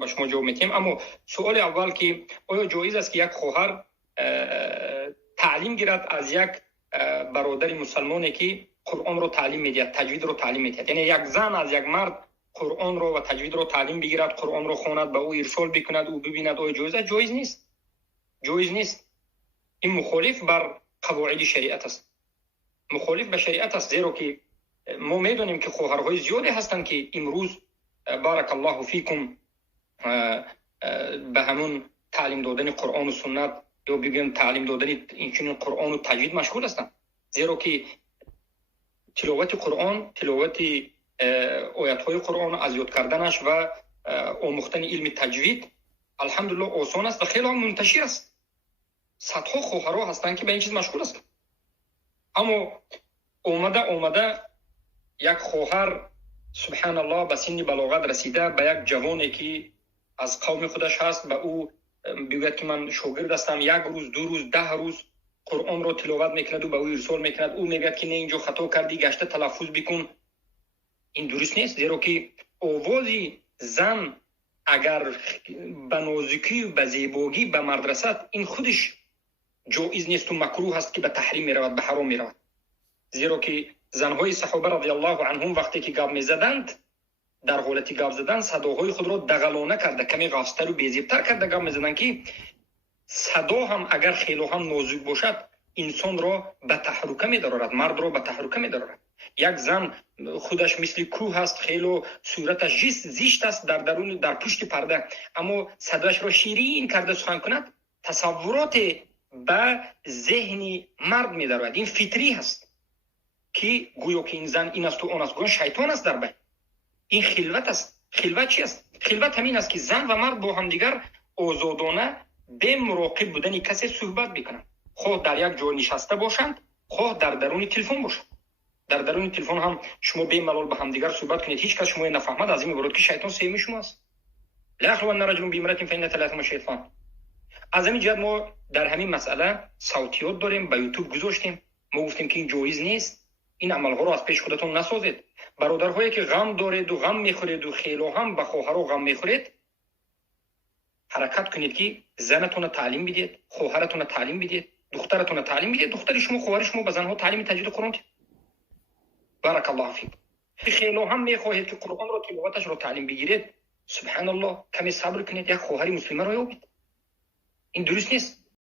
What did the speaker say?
با شما جواب میتیم. اما سوال اول که آیا جایز است که یک خواهر تعلیم گیرد از یک برادر مسلمانی که قرآن رو تعلیم میدهد، تجوید رو تعلیم میدهد؟ یعنی یک زن از یک مرد قرآن رو و تجوید رو تعلیم بگیرد، قرآن رو خواند، به او ارسال بکند، او ببیند، آیا جایز است؟ جایز نیست. جایز نیست. این مخالف بر قواعد شریعت است، مخالف به شریعت است. زیرا که ما میدونیم که خواهرهای زیادی هستند که امروز بارک الله فیکم به همون تعلیم دادن قرآن و سنت یا بگیم تعلیم دادن این قرآن و تجوید مشغول هستند. زیرا که تلاوت قرآن، تلاوت آیات‌های قرآن، از یاد کردنش و آموختن علم تجوید الحمدلله آسان است و خیلی منتشر است. صدها خواهرها هستند که به این چیز مشغول هستند. اما اومده یک خواهر سبحان الله به سن بلاغت رسیده به یک جوانی که از قوم خودش هست، به او بگوید که من شاگرد هستم، یک روز، دو روز، 10 روز قرآن رو تلاوت میکند و به او ارسال میکند. او میگه که نه اینجا خطا کردی، گشته تلفظ بکن. این درست نیست. زیرا که آوازی زن اگر به نازکی و به زیبایی به مدرسه، این خودش جایز نیست و مکروه است که به تحریم میرود، به حرام میرود. زیرا که زنهای صحابه رضی الله عنهم وقتی که گپ میزدند، در حالتی گپ زدن صداهای خود را دغلانه کرده، کمی غاستر و بیزیبتر کرده گپ میزدند که صدا هم اگر خیلی هم نازک باشد انسان را به تحرکه می‌دارد، مرد را به تحرکه می‌دارد. یک زن خودش مثل کوه است، خیلی صورتش زیشت است در پشت پرده، اما صداش را شیرین کرده سخن کند، تصورات به ذهن مرد می‌دارد. این فطری است که گویا که این زن این است و آن است، گویا شیطان است در بین. این خلوت است. خلوت چی است؟ خلوت همین است که زن و مرد با هم دیگر آزادانه به مراقب بودن کسی صحبت بکنند، خواه در یک جای نشسته باشند، خواه در درون تلفن باشند. در درون تلفن هم شما به ملال به هم دیگر صحبت کنید، هیچ کس شما نفهمد، از این عبارت که شیطان سهم شما است. لا يخلون رجل بامرأة فإن ثلاثة شیطان. از همین جهت ما در همین مسئله صوتیات داریم، به یوتیوب گذاشتیم. ما گفتیم که این جایز نیست، این عملها رو از پیش خودتون نسازید. برادرهایی که غم دارید و غم میخورید و خیلی هم به خواهرها غم میخورید، حرکت کنید که زنتون تعلیم بدید، خواهرتون تعلیم بدید، دخترتون تعلیم بدید، دختر شما، خواهر شما به زنها تعلیم تجوید قرآن بدید. بارک الله فیک. خیلی هم میخواهید که قرآن رو تلاوتش رو تعلیم بگیرید، سبحان الله کمی صبر کنید، یک خواهر مسلمه رو یابید. این درست نیست.